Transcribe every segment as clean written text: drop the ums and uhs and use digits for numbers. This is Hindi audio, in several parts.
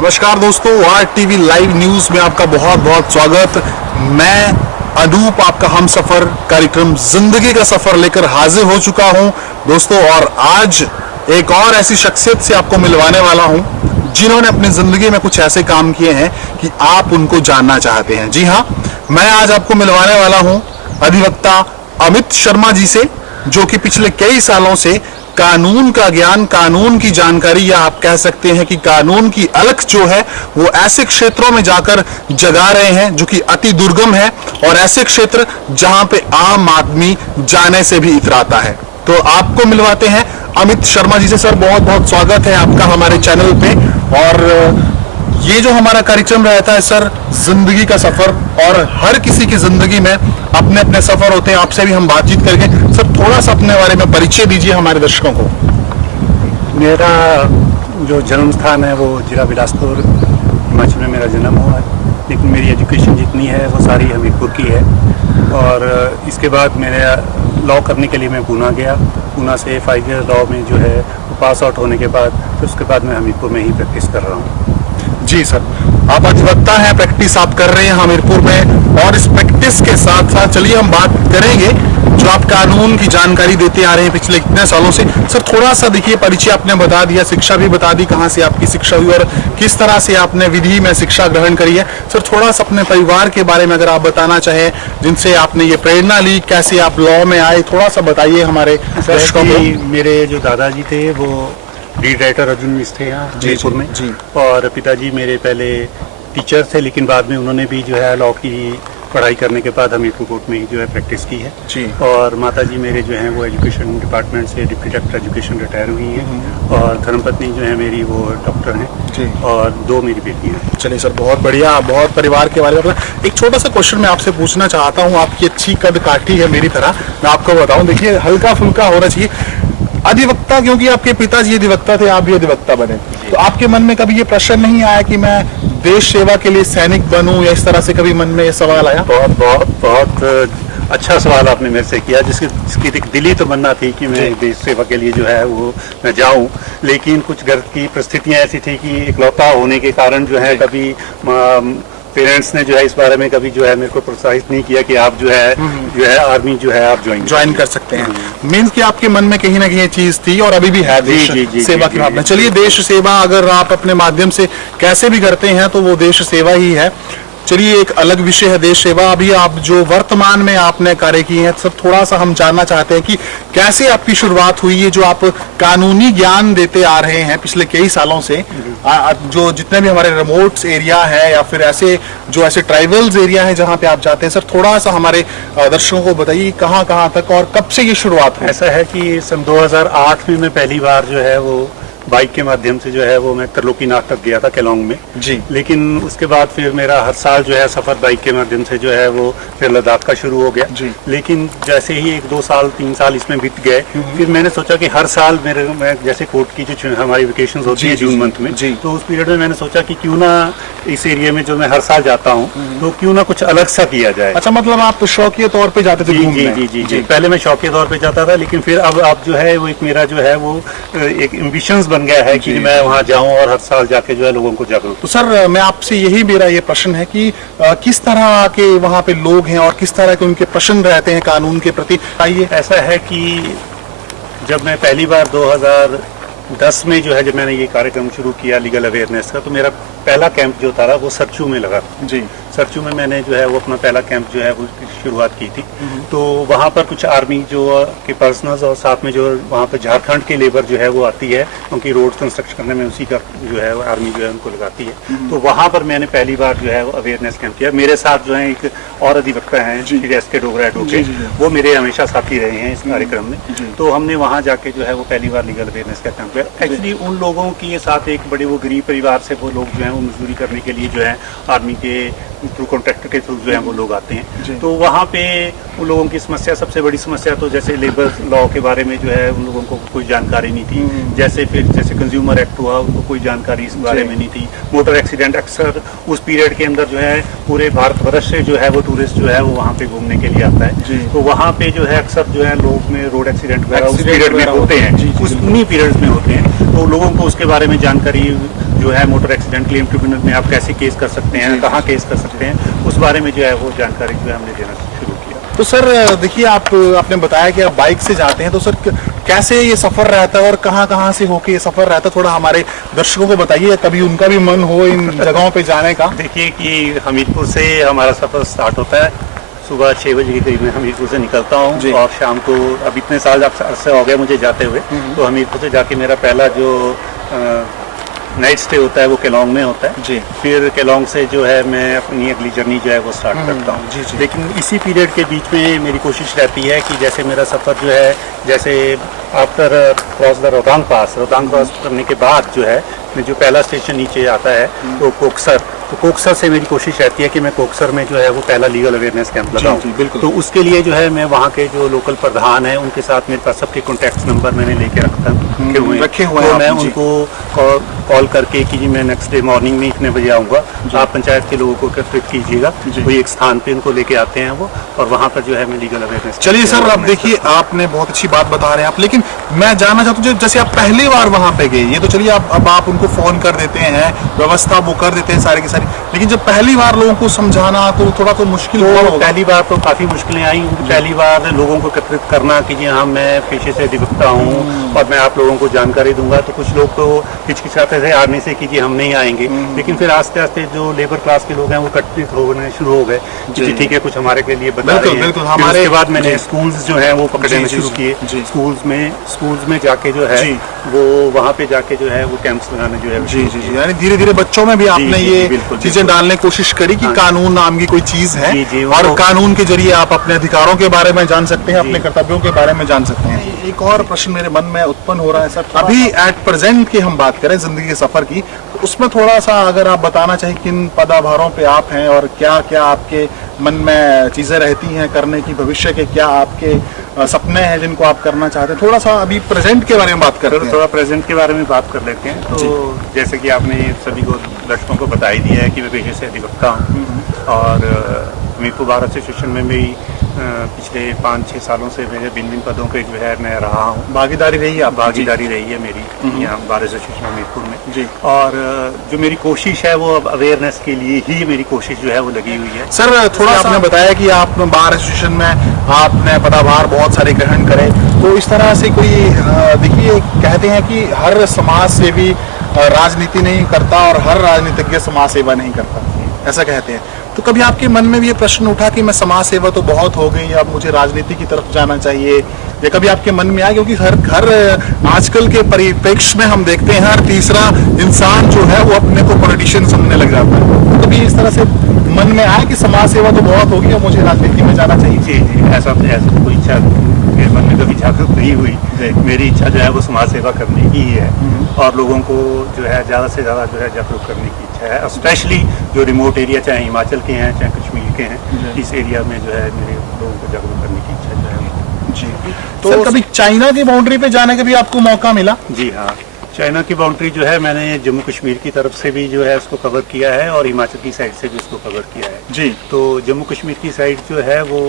नमस्कार दोस्तों, आर टीवी लाइव न्यूज में आपका बहुत बहुत स्वागत। मैं अनूप आपका हम सफर कार्यक्रम जिंदगी का सफर लेकर हाजिर हो चुका हूं दोस्तों। और आज एक और ऐसी शख्सियत से आपको मिलवाने वाला हूं जिन्होंने अपनी जिंदगी में कुछ ऐसे काम किए हैं कि आप उनको जानना चाहते हैं। जी हाँ, मैं आज आपको मिलवाने वाला हूं अधिवक्ता अमित शर्मा जी से, जो कि पिछले कई सालों से कानून का ज्ञान, कानून की जानकारी, या आप कह सकते हैं कि कानून की अलख जो है वो ऐसे क्षेत्रों में जाकर जगा रहे हैं जो कि अति दुर्गम है और ऐसे क्षेत्र जहां पे आम आदमी जाने से भी इतराता है। तो आपको मिलवाते हैं अमित शर्मा जी से। सर, बहुत बहुत स्वागत है आपका हमारे चैनल पे। और ये जो हमारा कार्यक्रम रहता है सर, जिंदगी का सफर, और हर किसी की जिंदगी में अपने अपने सफर होते हैं। आपसे भी हम बातचीत करके सर थोड़ा सा अपने बारे में परिचय दीजिए हमारे दर्शकों को। मेरा जो जन्म स्थान है वो जिला बिलासपुर हिमाचल में मेरा जन्म हुआ है, लेकिन मेरी एजुकेशन जितनी है वो सारी हमीरपुर की है। और इसके बाद मेरे लॉ करने के लिए मैं पूना गया। पूना से 5 ईयर लॉ में जो है वो पास आउट होने के बाद फिर उसके बाद मैं हमीरपुर में ही प्रैक्टिस कर रहा हूँ। जी सर, आप अधिवक्ता हैं, प्रैक्टिस आप कर रहे हैं हमीरपुर में, और इस प्रैक्टिस के साथ साथ चलिए हम बात करेंगे जो आप कानून की जानकारी देते आ रहे हैं पिछले कितने सालों से। सर थोड़ा सा देखिए, परिचय आपने बता दिया, शिक्षा भी बता दी, कहाँ से आपकी शिक्षा हुई और किस तरह से आपने विधि में शिक्षा ग्रहण करी है। सर थोड़ा सा अपने परिवार के बारे में अगर आप बताना चाहें, जिनसे आपने ये प्रेरणा ली, कैसे आप लॉ में आए, थोड़ा सा बताइए हमारे दर्शकों को। मेरे जो दादाजी थे वो लीड राइटर अर्जुन मिस थे यहाँ जयपुर में जी। और पिताजी मेरे पहले टीचर थे, लेकिन बाद में उन्होंने भी जो है लॉ की पढ़ाई करने के बाद हमीरपुर कोर्ट में ही जो है प्रैक्टिस की है जी। और माताजी मेरे जो हैं वो एजुकेशन डिपार्टमेंट से डिप्टी डायरेक्टर एजुकेशन रिटायर हुई हैं और धर्मपत्नी जो है मेरी वो डॉक्टर हैं जी। और 2 मेरी बेटियाँ हैं। चलिए सर, बहुत बढ़िया। बहुत परिवार के बारे में एक छोटा सा क्वेश्चन मैं आपसे पूछना चाहता हूँ। आपकी अच्छी कद काठी है मेरी तरह, मैं आपको बताऊँ, देखिए हल्का फुल्का होना चाहिए। अधिवक्ता, क्योंकि आपके पिताजी अधिवक्ता थे, आप भी अधिवक्ता बने, तो आपके मन में कभी ये प्रश्न नहीं आया कि मैं देश सेवा के लिए सैनिक बनूं, या इस तरह से कभी मन में ये सवाल आया? बहुत अच्छा सवाल आपने मेरे से किया, जिसकी दिली तमन्ना थी कि मैं देश सेवा के लिए जो है वो मैं जाऊं, लेकिन कुछ घर की परिस्थितियां ऐसी थी कि इकलौता होने के कारण जो है कभी पेरेंट्स ने जो है इस बारे में कभी जो है मेरे को प्रोत्साहित नहीं किया कि आप जो है आर्मी जो है आप ज्वाइन कर सकते हैं। मीन्स कि आपके मन में कहीं ना कहीं चीज थी और अभी भी है देश सेवा की भावना। चलिए, देश सेवा अगर आप अपने माध्यम से कैसे भी करते हैं तो वो देश सेवा ही है। चलिए, एक अलग विषय है देश सेवा। अभी आप जो वर्तमान में आपने कार्य किए हैं, सब थोड़ा सा हम जानना चाहते हैं कि कैसे आपकी शुरुआत हुई है। जो आप कानूनी ज्ञान देते आ रहे हैं पिछले कई सालों से, जो जितने भी हमारे रिमोट एरिया है या फिर ऐसे ट्राइबल्स एरिया है जहाँ पे आप जाते हैं, सर थोड़ा सा हमारे दर्शकों को बताइए कहाँ कहाँ तक और कब से ये शुरुआत हुई। ऐसा है कि सन 2008 में मैं पहली बार जो है वो बाइक के माध्यम से जो है वो मैं त्रिलोकीनाथ तक गया था केलोंग में जी। लेकिन उसके बाद फिर मेरा हर साल जो है सफर बाइक के माध्यम से जो है वो फिर लद्दाख का शुरू हो गया जी। लेकिन जैसे ही 1-2 साल 3 साल इसमें बीत गए, फिर मैंने सोचा कि हर साल मैं जैसे कोर्ट की जो हमारी वेकेशन होती है जून मंथ में, तो उस पीरियड में मैंने सोचा कि क्यों ना इस एरिया में जो मैं हर साल जाता हूँ तो क्यों ना कुछ अलग सा किया जाए। अच्छा, मतलब आप शौकिया तौर पे जाते थे? जी। पहले मैं शौकिया तौर पे जाता था, लेकिन फिर अब जो है वो एक मेरा जो है वो एक एम्बिशंस बन गया है कि मैं वहाँ जाऊँ और हर साल जाके जो है लोगों को जागरूक। तो सर मैं आपसे यही मेरा ये प्रश्न है कि किस तरह के वहाँ पे लोग हैं और किस तरह के उनके प्रश्न रहते हैं कानून के प्रति। आइए। ऐसा है कि जब मैं पहली बार 2010 में जो है जब मैंने ये कार्यक्रम शुरू किया लीगल अवेयरनेस का, तो मेरा पहला कैंप जो था वो सरचू में लगा जी। सरचू में मैंने जो है वो अपना पहला कैंप जो है वो शुरुआत की थी। तो वहाँ पर कुछ आर्मी जो के पर्सनल्स और साथ में जो वहाँ पर झारखंड की लेबर जो है वो आती है, क्योंकि रोड कंस्ट्रक्ट करने में उसी का जो है आर्मी जो है उनको लगाती है। तो वहाँ पर मैंने पहली बार जो है वो अवेयरनेस कैंप किया। मेरे साथ जो है एक और अधिवक्ता हैं SK डोगरा एडवोकेट, वो मेरे हमेशा साथी रहे हैं इस कार्यक्रम में। तो हमने वहाँ जाके जो है वो पहली बार लीगल अवेयरनेस का कैंप किया। एक्चुअली उन लोगों के साथ एक बड़े वो गरीब परिवार से वो लोग जो है वो मजदूरी करने के लिए जो है आर्मी के थ्रू कॉन्ट्रैक्टर के थ्रू जो है वो लोग आते हैं। तो वहाँ पे उन लोगों की समस्या, सबसे बड़ी समस्या तो जैसे लेबर लॉ के बारे में जो है उन लोगों को कोई जानकारी नहीं थी। जैसे कंज्यूमर एक्ट हुआ, उनको कोई जानकारी इस बारे में नहीं थी। मोटर एक्सीडेंट अक्सर उस पीरियड के अंदर जो है पूरे भारतवर्ष से जो है वो टूरिस्ट जो है वो वहाँ पे घूमने के लिए आता है। तो वहाँ पे जो है अक्सर जो है लोग में रोड एक्सीडेंट वगैरह उस पीरियड में होते हैं, उन्हीं पीरियड्स में होते हैं। तो लोगों को उसके बारे में जानकारी जो है मोटर एक्सीडेंट क्लेम ट्रिब्यूनल में आप कैसे केस कर सकते हैं, कहाँ केस कर सकते हैं, उस बारे में जो है वो जानकारी जो है हमने देना शुरू किया। तो सर देखिए, आपने बताया कि आप बाइक से जाते हैं, तो सर कैसे ये सफर रहता है और कहाँ से होके ये सफर रहता है, थोड़ा हमारे दर्शकों को बताइए, कभी उनका भी मन हो इन जगहों पे जाने का। देखिए कि हमीरपुर से हमारा सफर स्टार्ट होता है, सुबह 6 बजे के करीब मैं हमीरपुर से निकलता हूँ और शाम को, अब इतने साल अरसे हो गए मुझे जाते हुए, तो हमीरपुर से जाके मेरा पहला जो नाइट स्टे होता है वो केलोंग में होता है। फिर केलोंग से जो है मैं अपनी अगली जर्नी जो है वो स्टार्ट करता हूँ। लेकिन इसी पीरियड के बीच में मेरी कोशिश रहती है कि जैसे मेरा सफ़र जो है, जैसे after cross the Rohtang pass, Rohtang cross करने के बाद जो है जो पहला स्टेशन नीचे आता है तो कोकसर, तो कोकसर से मेरी कोशिश रहती है कि मैं कोकसर में जो है वो पहला लीगल अवेयरनेस कैंप लगाऊं। तो उसके लिए जो है मैं वहाँ के जो लोकल प्रधान हैं उनके साथ, मेरे पास सबके कॉन्टैक्ट नंबर मैंने लेके रखे हुए हैं, मैं उनको कॉल करके कि जी मैं नेक्स्ट डे मॉर्निंग में इतने बजे आऊँगा, आप पंचायत के लोगों को एकत्रित कीजिएगा, कोई एक स्थान पे उनको लेके आते हैं वो, और वहाँ पर जो है मैं लीगल अवेयरनेस। चलिए सर, अब देखिए आपने बहुत अच्छी बात बता रहे हैं आप, लेकिन मैं जानना चाहता हूँ जैसे आप पहली बार वहाँ पे गए, ये तो चलिए अब आप उनको फोन कर देते हैं, व्यवस्था वो कर देते हैं सारी की सारी, लेकिन जब पहली बार लोगों को समझाना तो थोड़ा तो मुश्किल होगा। पहली बार तो काफ़ी मुश्किलें आई, पहली बार लोगों को एकत्रित करना कि जी हाँ मैं पेशे से अधिवक्ता हूँ और मैं आप लोगों को जानकारी दूंगा, तो कुछ लोग तो हिचकिचाते थे आने से कि जी हम नहीं आएंगे, लेकिन फिर आस्ते आस्ते जो लेबर क्लास के लोग हैं वो एकत्रित होने शुरू हो गए कि ठीक है कुछ हमारे के लिए बता रहे हैं। उसके बाद मैंने स्कूल्स जो है वो पकड़ने शुरू किए, स्कूल्स में जाके जो है वो वहाँ पे जाके जो है वो कैंप्स लगाने जो है, यानी धीरे धीरे बच्चों में भी आपने ये चीजें डालने की कोशिश करी कि कानून नाम की कोई चीज है और कानून के जरिए आप अपने अधिकारों के बारे में जान सकते हैं, अपने कर्तव्यों के बारे में जान सकते हैं। एक और प्रश्न मेरे मन में उत्पन्न हो रहा है सर, अभी एट प्रेजेंट की हम बात करें जिंदगी के सफर की, तो उसमें थोड़ा सा अगर आप बताना चाहिए किन पदाभारों पे आप हैं और क्या क्या आपके मन में चीजें रहती हैं करने की, भविष्य के क्या आपके सपने हैं जिनको आप करना चाहते हैं, थोड़ा सा अभी प्रेजेंट के बारे में बात करते हैं। थोड़ा प्रेजेंट के बारे में बात कर लेते हैं। तो जैसे कि आपने सभी को दर्शकों को बता ही दिया है कि मैं पेशे से अधिवक्ता हूँ और हमीरपुर बार एसोसिएशन में भी पिछले 5-6 सालों से मेरे भिन्न भिन्न पदों पे जो है मैं रहा हूँ। भागीदारी रही है, भागीदारी रही है मेरी यहाँ बार एसोसिएशन हमीरपुर में और जो मेरी कोशिश है वो अब अवेयरनेस के लिए ही मेरी कोशिश जो है वो लगी हुई है। सर थोड़ा आपने बताया कि आप बार एसोसिएशन में आपने पदभार बहुत सारे ग्रहण करे, तो इस तरह से कोई देखिए कहते हैं कि हर समाज सेवी राजनीति नहीं करता और हर राजनीतिज्ञ समाज सेवा नहीं करता, ऐसा कहते हैं। तो कभी आपके मन में भी ये प्रश्न उठा कि मैं समाज सेवा तो बहुत हो गई, अब मुझे राजनीति की तरफ जाना चाहिए, या कभी आपके मन में आया? क्योंकि हर आजकल के परिप्रेक्ष्य में हम देखते हैं हर तीसरा इंसान जो है वो अपने को पॉलिटिशियन समझने लग जाता है, तो कभी इस तरह से मन में आया कि समाज सेवा तो बहुत होगी और मुझे राजनीति में जाना चाहिए? जी, ऐसा कोई इच्छा मेरे मन में कभी जागरूक नहीं हुई। मेरी इच्छा जो है वो समाज सेवा करने की ही है और लोगों को जो है ज़्यादा से ज़्यादा जो है जागरूक करने की इच्छा है, स्पेशली जो रिमोट एरिया चाहे हिमाचल के हैं चाहे कश्मीर के हैं, इस एरिया में जो है मेरे लोगों को जागरूक करने की इच्छा जो है। जी, तो सर कभी चाइना की बाउंड्री पे जाने का भी आपको मौका मिला? जी हाँ, चाइना की बाउंड्री जो है मैंने जम्मू कश्मीर की तरफ से भी जो है उसको कवर किया है और हिमाचल की साइड से भी उसको कवर किया है। जी, तो जम्मू कश्मीर की साइड जो है वो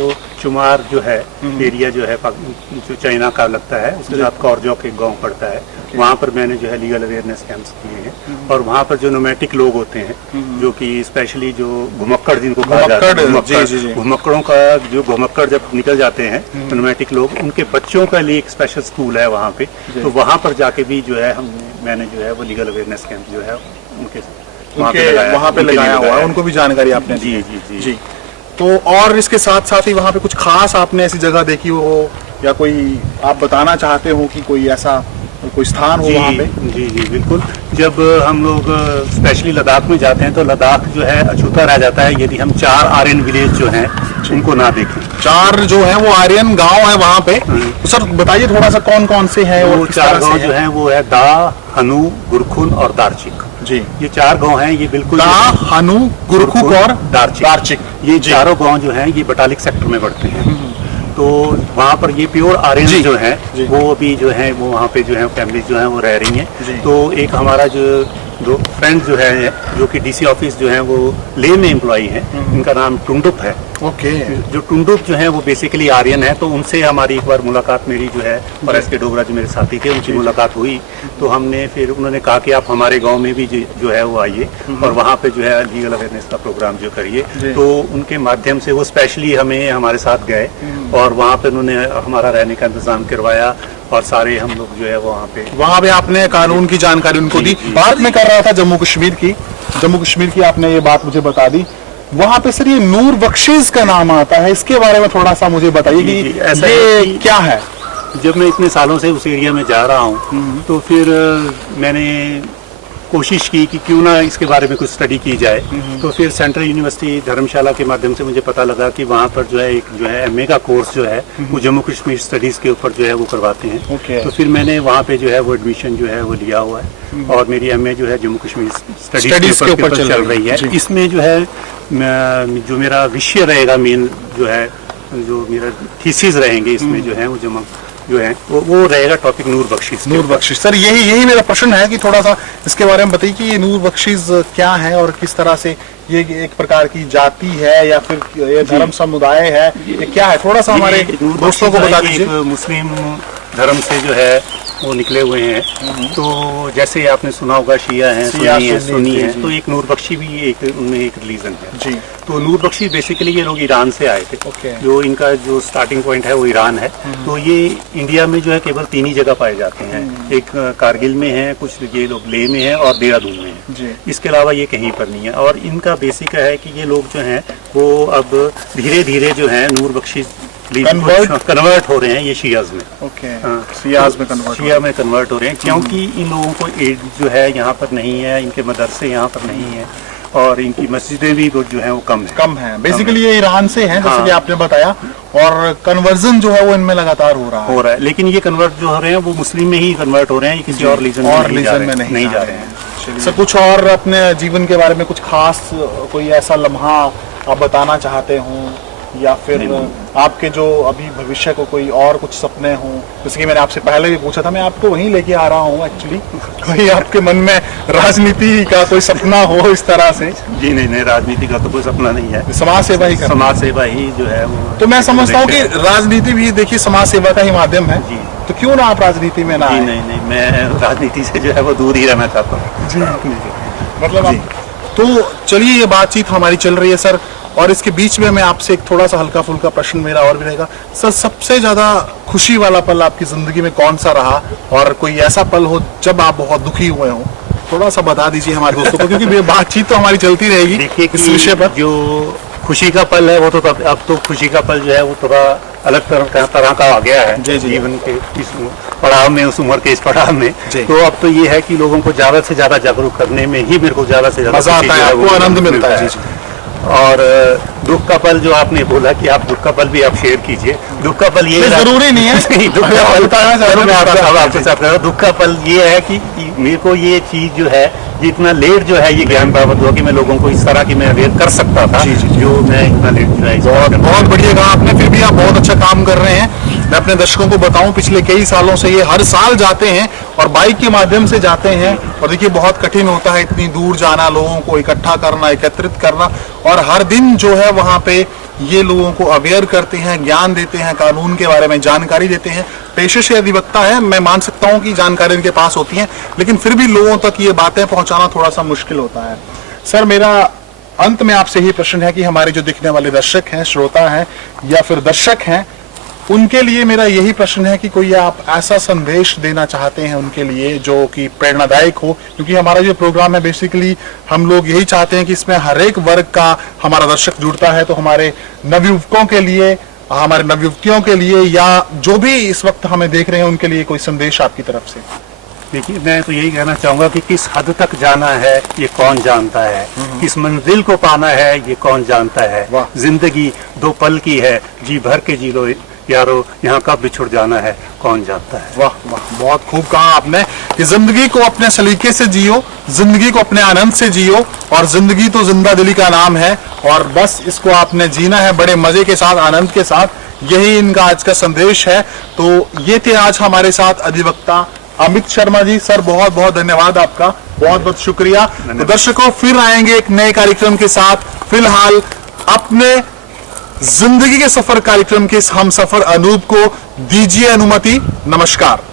चुमार जो है एरिया जो है जो चाइना का लगता है, उसके साथ कौरजौक एक गांव पड़ता है, वहाँ पर मैंने जो है लीगल अवेयरनेस कैंप्स किए हैं और वहाँ पर जो नोमैटिक लोग होते हैं जो कि स्पेशली जो घुमक्कड़ जिनको कहा जाता है, घुमक्कड़ों का जो घुमक्कड़ जब निकल जाते हैं नोमैटिक लोग, उनके बच्चों के लिए एक स्पेशल स्कूल है वहाँ पे, तो वहाँ पर जाके भी जो है मैंने जो है वो लीगल अवेयरनेस कैंप जो है उनके वहाँ पे लगाया हुआ है, उनको भी जानकारी आपने दी? जी जी जी। तो और इसके साथ साथ ही वहाँ पे कुछ खास आपने ऐसी जगह देखी हो या कोई आप बताना चाहते हो कि कोई ऐसा कोई स्थान हो वहाँ पे? जी जी बिल्कुल। जब हम लोग स्पेशली लद्दाख में जाते हैं तो लद्दाख जो है अछूता रह जाता है यदि हम 4 आर्यन विलेज जो हैं उनको ना देखें। 4 जो है वो आर्यन गांव है वहाँ पे, तो सर बताइए थोड़ा सा कौन कौन से हैं? वो 4 गांव जो हैं वो है दा, हनु, गुरखुन और दारचिक। जी, ये 4 गांव हैं, ये बिल्कुल दा, हनु, गुरखुक और दारचिक। ये चारों गांव जो हैं ये बटालिक सेक्टर में पड़ते हैं। तो वहाँ पर ये प्योर आर्यन जो है वो अभी जो है वो वहाँ पे जो है फैमिली जो है वो रह रही हैं। तो एक हमारा जो दो फ्रेंड जो है जो कि डीसी ऑफिस जो है वो ले में एम्प्लॉई है, इनका नाम टुंडुप है। ओके। जो टुंडुप जो है वो बेसिकली आर्यन है, तो उनसे हमारी एक बार मुलाकात मेरी जो है, और एस के डोगरा जो मेरे साथी थे उनकी मुलाकात हुई। तो हमने फिर उन्होंने कहा कि आप हमारे गांव में भी जो है वो आइए और वहाँ पे जो है लीगल अवेयरनेस का प्रोग्राम जो करिए। तो उनके माध्यम से वो स्पेशली हमारे साथ गए और वहाँ पे उन्होंने हमारा रहने का इंतजाम करवाया और सारे हम लोग जो है वहाँ पे आपने कानून की जानकारी उनको दी। बात मैं कर रहा था जम्मू कश्मीर की आपने ये बात मुझे बता दी। वहाँ पे सर ये नूर बख्शीज का नाम आता है, इसके बारे में थोड़ा सा मुझे बताइए कि ऐसा ये क्या है। जब मैं इतने सालों से उस एरिया में जा रहा हूँ तो फिर मैंने कोशिश की कि क्यों ना इसके बारे में कुछ स्टडी की जाए। तो फिर सेंट्रल यूनिवर्सिटी धर्मशाला के माध्यम से मुझे पता लगा कि वहाँ पर जो है एमए का कोर्स जो है वो जम्मू कश्मीर स्टडीज़ के ऊपर जो है वो करवाते हैं। तो फिर मैंने वहाँ पे जो है वो एडमिशन जो है वो लिया हुआ है और मेरी एमए जो है जम्मू कश्मीर स्टडीज़ के ऊपर चल रही है। इसमें जो है जो मेरा विषय रहेगा मेन जो मेरा थीसिस रहेंगे इसमें जो है वो जो है वो रहेगा टॉपिक नूर बख्शीज। सर यही मेरा प्रश्न है कि थोड़ा सा इसके बारे में बताइए कि ये नूर बख्शीज क्या है और किस तरह से ये एक प्रकार की जाति है या फिर ये धर्म समुदाय है, ये क्या है, थोड़ा सा हमारे दोस्तों को बता दीजिए। मुस्लिम धर्म से जो है वो निकले हुए हैं। तो जैसे आपने सुना होगा शिया है, सुन्नी है, तो एक नूर बख्शी भी उनमें एक रिलीजन है जी। तो नूर बख्शी बेसिकली ये लोग ईरान से आए थे। जो इनका जो स्टार्टिंग पॉइंट है वो ईरान है। तो ये इंडिया में जो है केवल 3 ही जगह पाए जाते हैं, एक कारगिल में है, कुछ ये लोग लेह में है और देहरादून में है। इसके अलावा ये कहीं पर नहीं है। और इनका बेसिक है कि ये लोग जो हैं वो अब धीरे धीरे जो है नूर बख्शी कन्वर्ट हो रहे हैं ये शियाज में। शिया में कन्वर्ट हो रहे हैं क्योंकि इन लोगों को एड जो है यहाँ पर नहीं है, इनके मदरसे यहाँ पर नहीं है और इनकी मस्जिदें भी जो है वो कम है। बेसिकली ये ईरान से हैं जैसे कि आपने बताया और कन्वर्जन जो है वो इनमें लगातार हो रहा है। लेकिन ये कन्वर्ट जो हो रहे हैं वो मुस्लिम में ही कन्वर्ट हो रहे हैं, ये किसी और रिलीजन में नहीं जा रहे हैं। सर कुछ और अपने जीवन के बारे में कुछ खास कोई ऐसा लम्हा आप बताना चाहते हो या फिर आपके जो अभी भविष्य को कोई और कुछ सपने हों, जैसे कि मैंने आपसे पहले भी पूछा था, मैं आपको वहीं लेके आ रहा हूँ एक्चुअली, कोई आपके मन में राजनीति का कोई सपना हो इस तरह से? जी नहीं, राजनीति का तो कोई सपना नहीं है। समाज सेवा ही जो है वो तो मैं समझता हूँ कि राजनीति भी देखिए समाज सेवा का ही माध्यम है जी। तो क्यों ना आप राजनीति में ना आए? नहीं, मैं राजनीति से जो है वो दूर ही रहना चाहता हूँ जी। मतलब तो चलिए ये बातचीत हमारी चल रही है सर, और इसके बीच में मैं आपसे एक थोड़ा सा हल्का फुल्का प्रश्न मेरा और भी रहेगा सर। सबसे ज्यादा खुशी वाला पल आपकी जिंदगी में कौन सा रहा और कोई ऐसा पल हो जब आप बहुत दुखी हुए हो, थोड़ा सा बता दीजिए हमारे दोस्तों को, क्योंकि बातचीत तो हमारी चलती रहेगी इस विषय पर। जो खुशी का पल है वो तो अब तो खुशी का पल जो है वो थोड़ा अलग तरह का आ गया है जीवन के इस पड़ाव में, उस उम्र के इस पड़ाव में। तो अब तो ये है कि लोगों को ज्यादा से ज्यादा जागरूक करने में ही मेरे को ज्यादा से ज्यादा मजा आता है, आपको आनंद मिलता है। और दुख का पल जो आपने बोला कि आप दुख का पल भी आप शेयर कीजिए। दुख का पल ये जरूरी नहीं है दुख का पल दुख का पल ये है कि मेरे को ये चीज जो है जितना लेट जो है ये ज्ञान प्राप्त हुआ कि मैं लोगों को इस तरह की मैं अवेयर कर सकता था जो मैं इतना लेट जो है। बहुत बढ़िया कहा आपने, फिर भी आप बहुत अच्छा काम कर रहे हैं। मैं अपने दर्शकों को बताऊं पिछले कई सालों से ये हर साल जाते हैं और बाइक के माध्यम से जाते हैं और देखिए बहुत कठिन होता है इतनी दूर जाना, लोगों को इकट्ठा करना, एकत्रित करना, और हर दिन जो है वहाँ पे ये लोगों को अवेयर करते हैं, ज्ञान देते हैं, कानून के बारे में जानकारी देते हैं। पेशे से अधिवक्ता है, मैं मान सकता हूँ कि जानकारी इनके पास होती है, लेकिन फिर भी लोगों तक ये बातें पहुंचाना थोड़ा सा मुश्किल होता है। सर मेरा अंत में आपसे ही प्रश्न है कि हमारे जो दिखने वाले दर्शक हैं, श्रोता हैं या फिर दर्शक हैं, उनके लिए मेरा यही प्रश्न है कि कोई आप ऐसा संदेश देना चाहते हैं उनके लिए जो कि प्रेरणादायक हो, क्योंकि हमारा जो प्रोग्राम है बेसिकली हम लोग यही चाहते हैं कि इसमें हर एक वर्ग का हमारा दर्शक जुड़ता है। तो हमारे नवयुवकों के लिए, हमारे नवयुवतियों के लिए या जो भी इस वक्त हमें देख रहे हैं उनके लिए कोई संदेश आपकी तरफ से? देखिए मैं तो यही कहना चाहूंगा कि किस हद तक जाना है ये कौन जानता है, किस मंजिल को पाना है ये कौन जानता है। जिंदगी 2 पल की है, जी भर के जी लो यारो, यहाँ कब बिछुड़ जाना है कौन जानता है। वाह वाह, बहुत खूब कहा आपने कि जिंदगी को अपने सलीके से जियो, जिंदगी को अपने आनंद से जियो, और जिंदगी तो जिंदा दिली का नाम है और बस इसको आपने जीना है बड़े मजे के साथ, आनंद के साथ। यही इनका आज का संदेश है। तो ये थे आज हमारे साथ अधिवक्ता अमित शर्मा जी। सर बहुत बहुत धन्यवाद आपका, बहुत बहुत शुक्रिया। तो दर्शकों फिर आएंगे एक नए कार्यक्रम के साथ। फिलहाल अपने जिंदगी के सफर कार्यक्रम के इस हम सफर अनूप को दीजिए अनुमति। नमस्कार।